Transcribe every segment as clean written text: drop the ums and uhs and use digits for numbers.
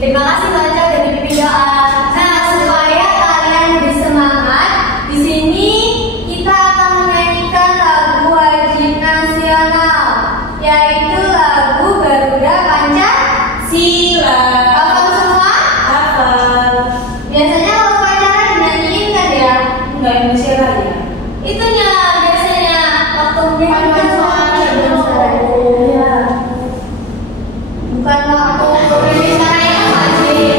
Terima kasih Baca udah dipimpin doa. Nah, supaya kalian lebih semangat, di sini kita akan menyanyikan lagu wajib nasional, yaitu lagu Garuda Pancasila. Hafal semua? Hafal. Biasanya kalau upacara dinyanyiin kan ya? Enggak Indonesia ya? Itunya biasanya waktu Pancasila. Iya. Bukan waktu Indonesia yang wajib.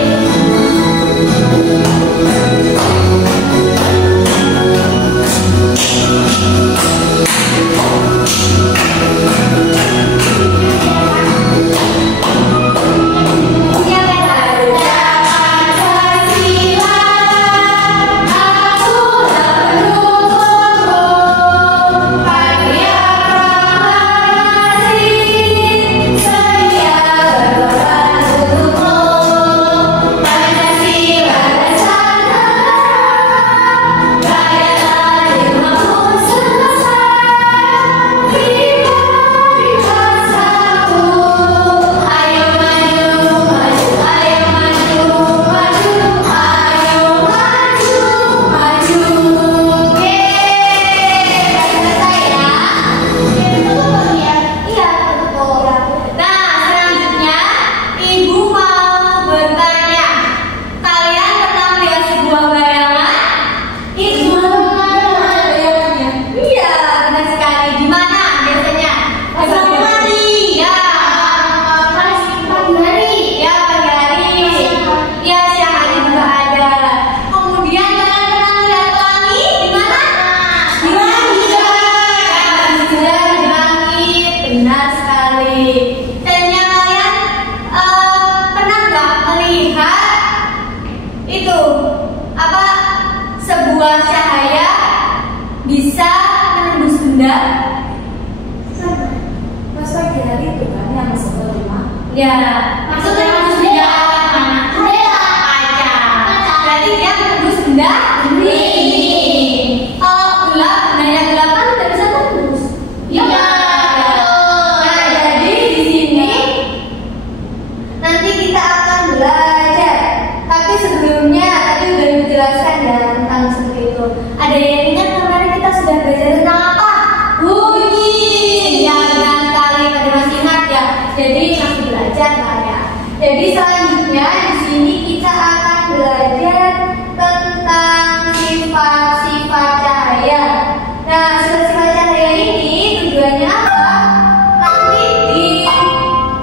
Sebuah cahaya bisa menembus benda. Pas pagi hari itu kan yang sebelumnya. Ya, maksudnya menembus benda mana? Kaca. Berarti dia menembus benda ini. Kalau gelap, bendanya gelap kan tidak bisa tembus. Iya. Nah, jadi di sini nanti kita akan belajar. Tapi sebelumnya tadi udah dijelaskan ya tentang seperti itu. Ada yang ingat kemarin kita sudah belajar tentang apa? Bunyi. Ya, benar sekali. Pada masih ingat ya. Jadi masih belajar lah ya. Jadi selanjutnya di sini kita akan belajar tentang sifat-sifat cahaya. Nah, sifat-sifat cahaya ini tujuannya apa? Nanti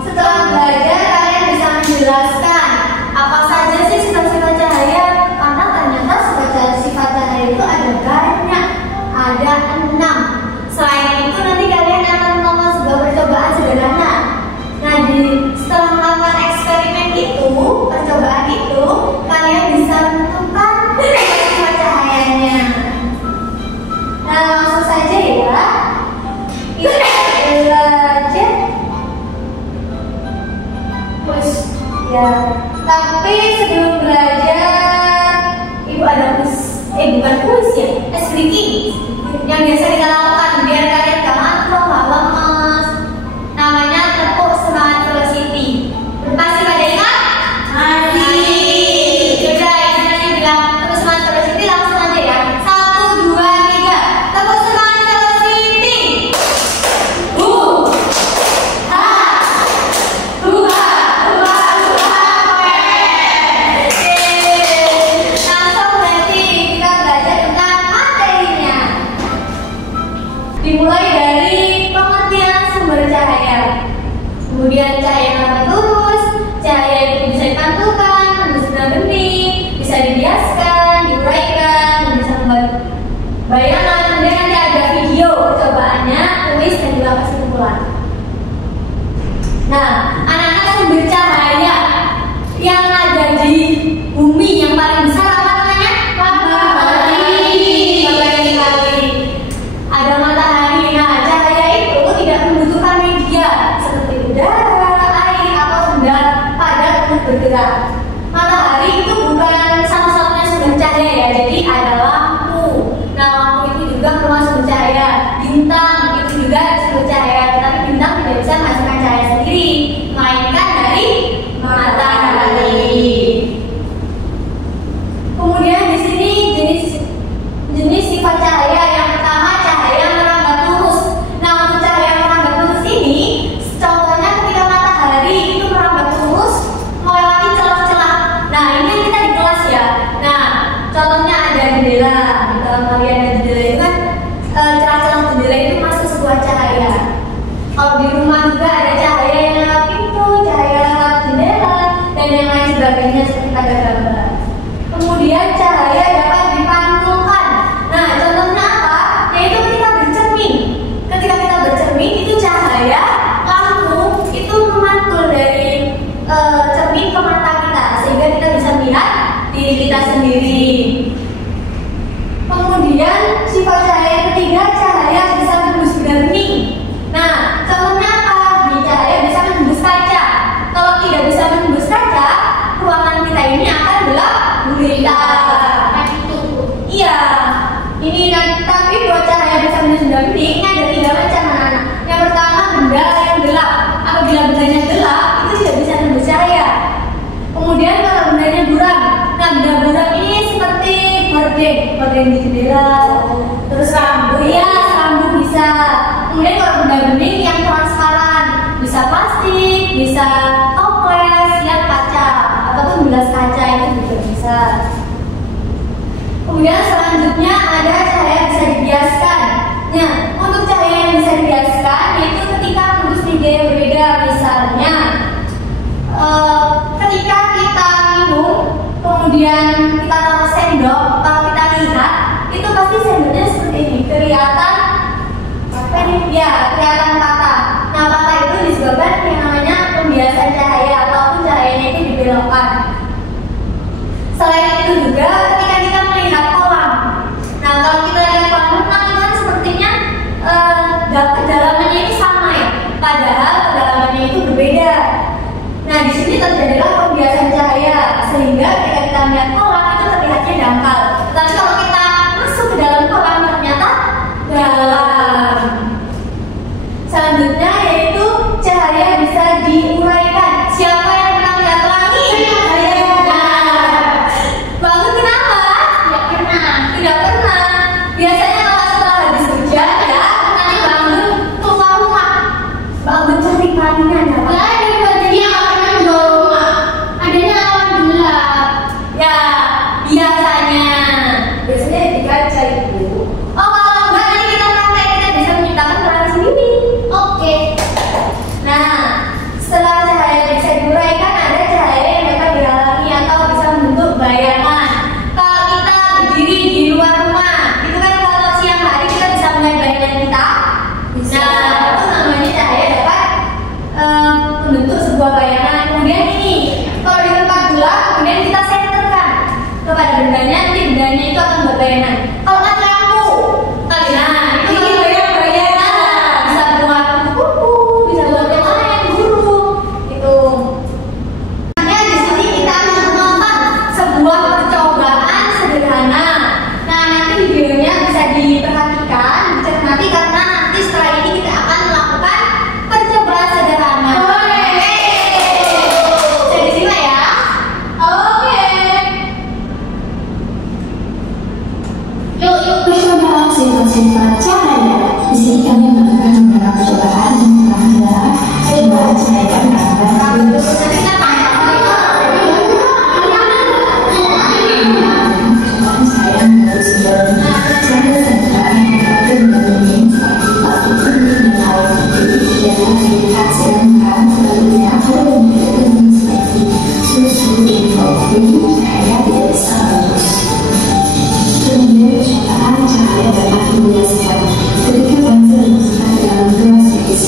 setelah belajar kalian bisa menjelaskan apa saja sih sifat-sifat cahaya, karena ternyata sifat cahaya itu ada banyak, ada 6. Selain itu nanti kalian akan melakukan sebuah percobaan sederhana. Nah, setelah melakukan eksperimen itu, percobaan itu, kalian bisa menentukan sifat cahayanya. Nah, langsung saja ya. Kita belajar. Terus ya. Tapi sebelum belajar, Ibu ada bukan kuis ya, speaking yang biasa kita lakukan biar kalian gak ngantuk, gak lemas. Namanya tepuk semangat velocity. Pasti pada ingat? Masih. Sudah, istilahnya bilang tepuk semangat velocity langsung aja ya. 1, 2, 3. Tepuk semangat velocity. Dimulai dari pengertian sumber cahaya. Kemudian cahaya yang lurus, cahaya itu bisa dipantulkan, tembus benda bening, bisa dibiaskan, diuraikan, bisa membuat bayangan. Kemudian nanti ada video percobaannya, tulis dan juga kesimpulan. Nah, anak-anak sumber cahaya yang ada di bumi yang paling besar apa namanya? Ada matahari. Nah, cahaya itu tidak membutuhkan media seperti udara, air, atau benda padat untuk bergerak. Matahari itu bukan satu-satunya sumber cahaya ya, jadi ada lampu. Nah, lampu itu juga termasuk cahaya. Bintang itu juga sumber cahaya, tetapi bintang tidak bisa menghasilkan cahaya sendiri, melainkan dari matahari. diri kita sendiri. Kemudian sifat cahaya ketiga, cahaya bisa menembus benda bening. Nah, contohnya apa? Nih, cahaya bisa menembus kaca. Kalau tidak bisa menembus kaca, ruangan kita ini akan gelap gulita. Iya, ini tapi buat cahaya bisa menembus benda bening ini ada 3 macam anak-anak. Yang pertama, benda yang gelap. Apabila bendanya gelap, itu tidak bisa menembus cahaya. Kemudian kalau bendanya buram, nah benda buram ini seperti hordeng di jendela, terus rambu, ya rambu bisa. Kemudian kalau benda bening yang transparan, bisa plastik, bisa toples, yang kaca ataupun gelas kaca itu juga bisa. Kemudian selanjutnya ada cahaya bisa dibiaskan. Nah, untuk cahaya yang bisa dibiaskan yaitu ketika menembus media yang berbeda, misalnya ketika kita minum, kemudian kita taruh sendok, kalau kita lihat itu pasti sendoknya seperti ini, kelihatan apa nih? Ya, kelihatan patah. Nah, patah itu disebabkan yang namanya pembiasan cahaya ataupun cahayanya itu dibelokkan. Selain itu juga ketika kita melihat kolam, nah kalau kita lihat kolam renang itu kan sepertinya kedalamannya itu sama ya, padahal kedalamannya itu berbeda. Nah, di sini terjadilah pembiasan cahaya sehingga ketika kita melihat kolam itu terlihatnya dangkal. Tapi kalau kita masuk ke dalam kolam ternyata dalam. Selanjutnya yaitu cahaya bisa diuraikan. Siapa yang pernah melihat langit? Bangun kenapa? Tidak pernah. Biasanya kalau setelah habis hujan ya nanti bangun keluar rumah, bangun cari palingan ya. Membentuk sebuah bayangan. Kemudian ini kalau di tempat gelap, kemudian kita senterkan kepada bendanya, nanti bendanya itu akan berbayangan. Kalau kan lampu, nah itu bayangan bisa buat kupu-kupu, bisa buat yang lain, burung itu. Nah, di sini kita akan menonton sebuah percobaan sederhana. Nah, nanti videonya bisa diperhatikan, dicermati karena nanti setelah ini kita akan melakukan percobaan sederhana. Percobaan sifat-sifat cahaya. Di sini kami melakukan beberapa percobaan yang adalah sebuah cahaya bergambar ketika bangsa dan dalam gelas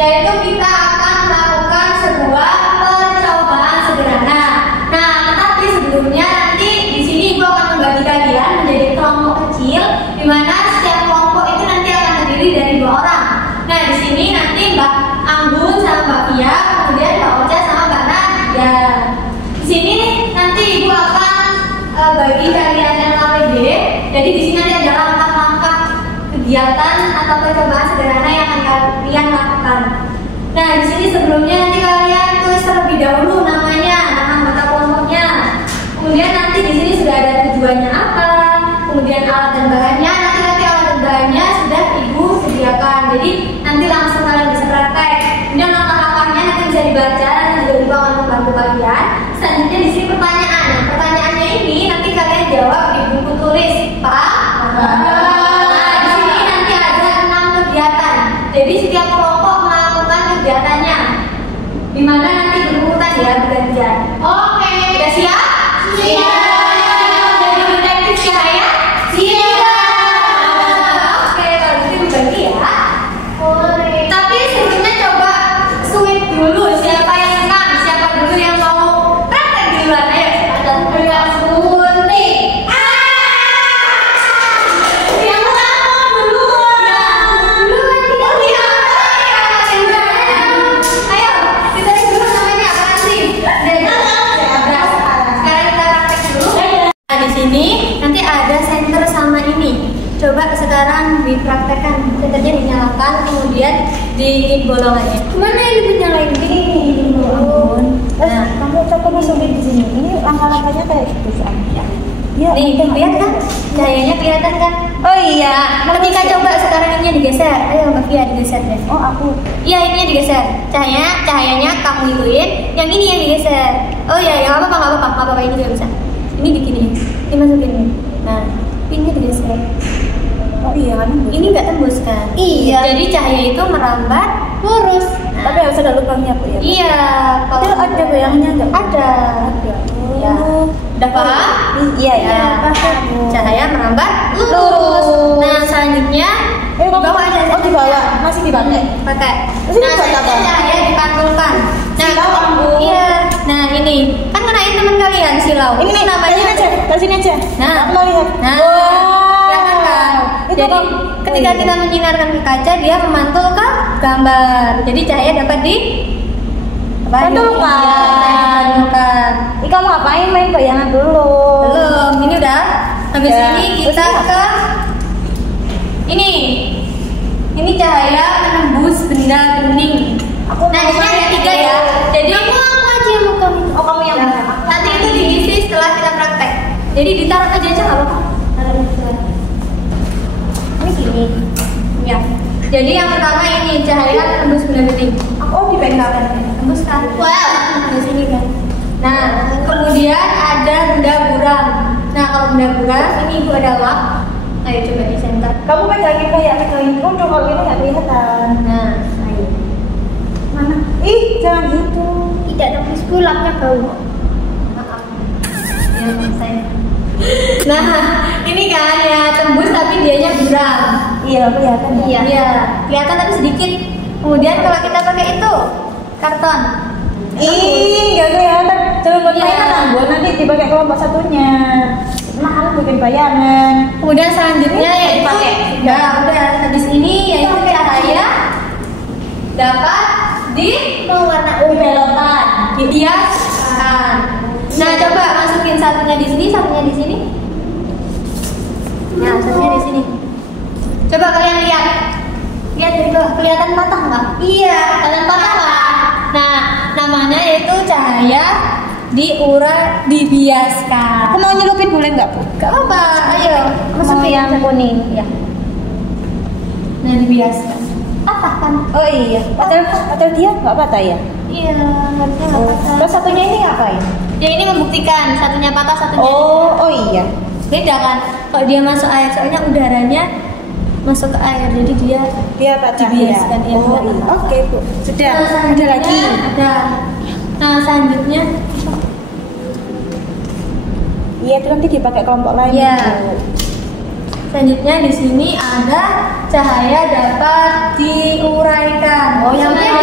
yaitu kita akan melakukan sebuah percobaan sederhana. Nah, tetapi sebelumnya nanti di sini Ibu akan membagi kalian menjadi kelompok kecil, di mana setiap kelompok itu nanti akan terdiri dari 2 orang. Nah, di sini nanti Mbak Anggun sama Mbak Pia, kemudian Mbak Ocha sama Mbak Nadia. Di sini nanti Ibu akan bagi kalian LKPD. Jadi di sini nanti ada langkah-langkah kegiatan atau percobaan sederhana yang akan kalian lakukan. Nah, di sini sebelumnya nanti kalian tulis terlebih dahulu namanya, nama anggota kelompoknya. Kemudian nanti di sini sudah ada tujuannya apa, kemudian alat dan bahannya. Nanti alat dan bahannya sudah Ibu sediakan. Jadi nanti langsung kalian bisa praktek. Kemudian langkah-langkahnya nanti bisa dibaca dan juga Ibu akan membantu kalian. Selanjutnya di sini pertanyaan. Nah, pertanyaannya ini nanti kalian jawab di buku tulis, paham? Nah, di sini nanti ada 6 kegiatan. Jadi setiap kelompok melakukan kegiatannya, di mana nanti berurutan ya, bergantian. Oke, udah siap? Siap. Jadi detektif Cahaya? Siap. Oke, kalau gitu berbagi ya. Boleh. Tapi sebelumnya coba sweet dulu. Siapa yang senang? Siapa dulu yang mau praktek duluan? Ayo, ada Mbak Surti. Yang mau duluan. Duluan. Ayo, kita lihat dulu namanya apa sih? Sekarang kita praktek dulu. Nah, di sini nanti ada senter sama ini. Coba sekarang dipraktekkan. Senternya dinyalakan, kemudian di bolongannya. Kemana ini dinyalain? Ini bolongan. Nah, Kamu coba masukin di sini. Ini langkah-langkahnya kayak gitu soalnya. Ya, nih, lihat kan? Cahayanya kelihatan kan? Oh iya. Ketika coba sekarang ini digeser. Ayo Mbak Fia digeser deh. Oh, aku. Iya, ini digeser. Cahayanya kamu ituin, yang ini yang digeser. Oh iya, ya nggak apa-apa, ini juga bisa. Ini begini, dimasukin. Nah, ini digeser. Oh iya, kan. Ini nggak tembus kan? Iya. Jadi cahaya itu merambat lurus. Tapi harus ada lubangnya, Bu ya. Iya. Tapi ada bayangnya enggak? Ada. Ada. Ya. Udah paham? Iya, Ya, iya. cahaya merambat lurus. Nah, selanjutnya di bawah aja. Oh, di bawah. Masih dipakai. Pakai. Terus Nah, ini buat apa? selanjutnya cahaya dipantulkan. Nah, Silau, Bu. iya. Nah, ini kan ngenain teman kalian silau. Ini Itu namanya namanya aja. Dari sini aja. Nah. Aku mau lihat. Nah, kelihatan kan? Itu Jadi kan. ketika kita menyinarkan ke kaca, dia memantulkan gambar. Jadi cahaya dapat di Pantulkan. Pantulkan. Ih, kamu ngapain main bayangan dulu? Belum, ini udah. Habis Ya. ini kita ke ini. Ini cahaya menembus benda bening. Nah, di sini ada 3 ya. Jadi aku aja yang buka. Oh, kamu yang Nah, nanti itu diisi setelah kita praktek. Jadi ditaruh aja apa apa. Ini gini. Ya. Jadi yang pertama ini cahaya menembus benda bening. Oh, dipegangkan. Tembus kan? Wow, di sini kan. Nah, kemudian ada benda buram. Nah, kalau benda buram ini Ibu ada lap. Ayo coba di center. Kamu pegangin kayak pegangin kodok, kalau ini nggak kelihatan. Nah, ayo. Mana? Ih, jangan gitu. Tidak tembus lapnya bau. Maaf. Ya, saya. Nah, ini kan ya tembus tapi dianya buram. Iya, kelihatan ya. Iya, kelihatan tapi sedikit. Kemudian kalau kita pakai itu karton. Ih, nggak kelihatan. Coba buat Iya. mainan Anggun, nanti dipakai kelompok satunya. Nah, aku bikin bayangan. Kemudian selanjutnya Ini yaitu dipakai. udah habis ini yaitu cahaya dapat di Warna belokkan. dihiaskan. Nah, coba masukin satunya di sini, satunya di sini. Nah, satunya di sini. Coba kalian lihat. Lihat dari bawah, kelihatan patah nggak? Iya, kelihatan patah nggak? Nah, namanya yaitu cahaya dibiaskan. Aku mau nyelupin boleh nggak, Bu? Gak apa, ayo Mau masukin yang kuning. ya. Nah, dibiaskan. Patah kan? Oh iya. Atau dia nggak patah ya? Iya, harusnya nggak patah. Terus satunya ini ngapain? Ya ini membuktikan satunya patah, satunya Oh iya. beda kan? Kalau dia masuk air, soalnya udaranya masuk ke air, jadi dia patah dibiaskan, ya. iya, Oh dia iya. patah. Oke, Bu. Sudah. Nah, Ada selanjutnya lagi. Ada. Nah, selanjutnya Iya, itu nanti dipakai kelompok lain. Iya. Bu. Selanjutnya di sini ada cahaya dapat diuraikan. Oh, yang Namanya mana?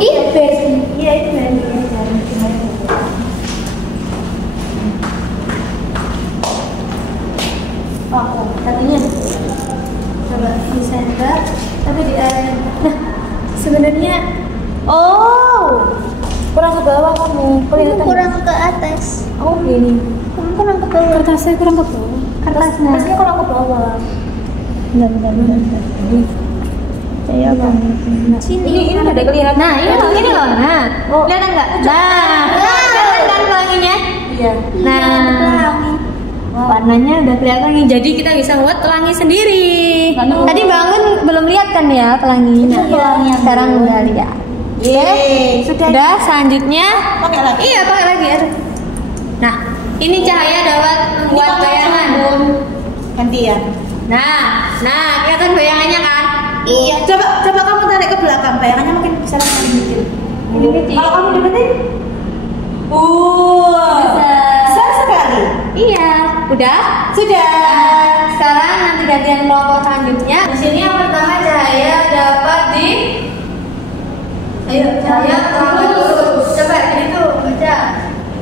Ih, Barbie. Iya itu Barbie ya, jangan gimana. Oh, satunya. Coba di center, tapi di area. Nah, sebenarnya Kurang ke bawah kamu. Kelihatan. kurang ke atas. Oh gini. Kamu kurang ke bawah. Kertasnya kurang ke bawah. Kertasnya kurang ke bawah. Benar. Saya apa? Ini udah kelihatan. Nah, ini loh. Nah, Oh. kelihatan nggak? Nah, kelihatan kan pelanginya? Iya. Nah, warnanya udah kelihatan nih. Jadi kita bisa buat pelangi sendiri. Tadi bangun belum lihat kan ya pelangi. Nah, pelangi. sekarang udah lihat. Yeay, Udah, selanjutnya. Pakai lagi. Iya, pakai lagi. Aduh. Nah, ini cahaya dapat membuat bayangan. Gantian. Nah, kelihatan bayangannya kan? Iya. Coba kamu tarik ke belakang, bayangannya mungkin bisa lebih kecil. Ini kecil. Kalau kamu deketin, besar sekali. Iya, udah. Sudah. Sekarang nanti gantian kelompok selanjutnya. Di sini yang pertama cahaya dapat di. Ayo, cahaya terus. Coba ini tuh baca.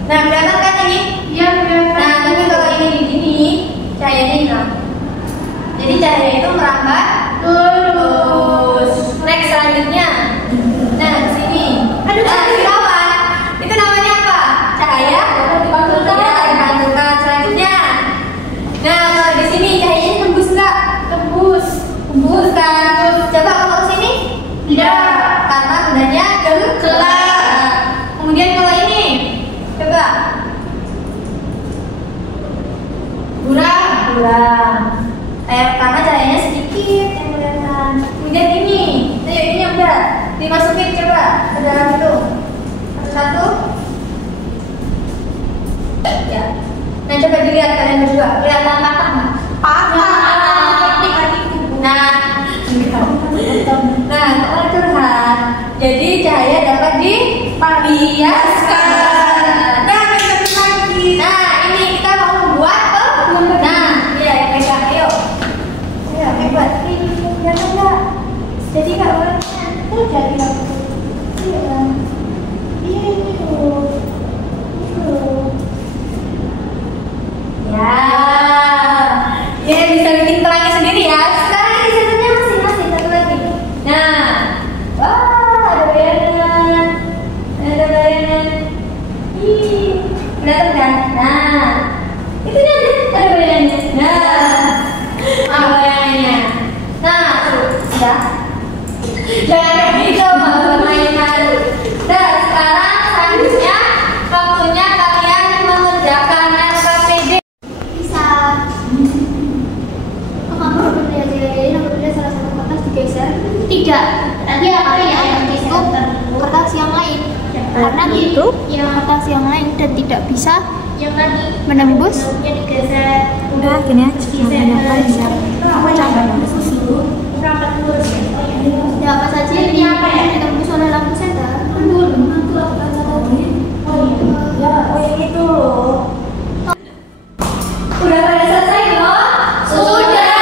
Nah, kelihatan kan ini? Iya, kelihatan. Nah, tapi kalau ini di sini, cahayanya hilang. Jadi cahaya itu merambat terus. Next selanjutnya. Nah, di sini. Aduh, di bawah. Itu namanya apa? Cahaya dipantulkan. Selanjutnya. Nah, kalau di sini cahayanya tembus nggak? Tembus kan? Coba kalau sini? Tidak. Karena bendanya gelap. Kemudian kalau ini, coba. Buram. Karena cahayanya sedikit yang kelihatan. Kemudian ini, ini udah dimasukin coba ke dalam itu. Satu. Ya. Nah, coba dilihat kalian berdua, kelihatan patah nggak? Nah, kalau curhat, jadi cahaya dapat dibiaskan. Nah, ini kita mau membuat iya, yang pegang, ayo. Ya, buat ini, jangan enggak. Jadi kalau tuh jadi iya. Ini tuh. Ya, bisa bikin pelangi sendiri ya. Sekarang di situnya masih satu lagi. Nah, wah, ada bayangan. Ih, kelihatan kan? Nah, itu dia ada bayangannya. Nah, bayangannya. Nah, sudah. Jangan kayak gitu, mau permainan. Nah, sekarang selanjutnya waktunya kalian mengerjakan RKPD. Bisa. Kamu belajar salah satu kertas digeser? Tidak. Nanti apa ya yang itu kertas yang lain. Karena itu yang kertas yang lain dan tidak bisa yang tadi menembus. Digeser. Udah gini aja. Apa ya, apa saja ini apa ya ditembus oleh lampu senter? Yang itu loh. Udah pada selesai belum? Sudah.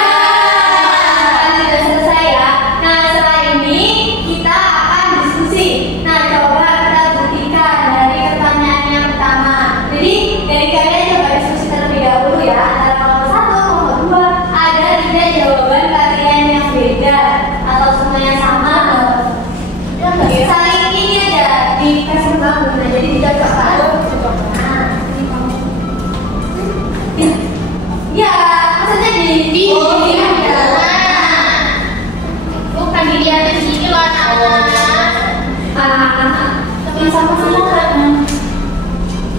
Sudah selesai ya. Nah, setelah ini kita akan diskusi. Nah, coba kita buktikan dari pertanyaan yang pertama. Jadi dari kalian coba diskusi terlebih dahulu ya. Antara kelompok 1, kelompok 2 ada tidak jawaban kalian yang beda atau semuanya sama? Saling ini aja dikasih bangun. Nah, jadi dicocokkan. Ya, maksudnya di bukan dilihat di sini loh anak-anak. Tapi sama-sama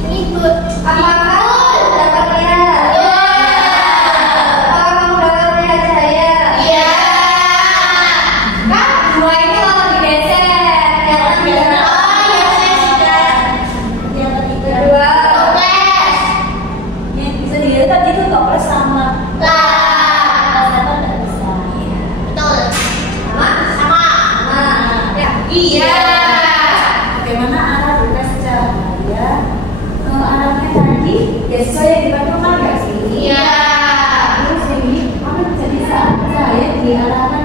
ikut. Apakah dapat lihat? Apakah kamu dapat lihat cahaya? Iya. Kan dua ini kalau digeser, kelihatan tidak? Oh iya, saya sudah. Yang kedua. Bisa dilihat tadi tuh toples sama Iya. bagaimana arah berkas cahaya arahnya tadi ya sesuai yang dipantulkan nggak sih? Iya. Terus ini apa jadi saat cahaya diarahkan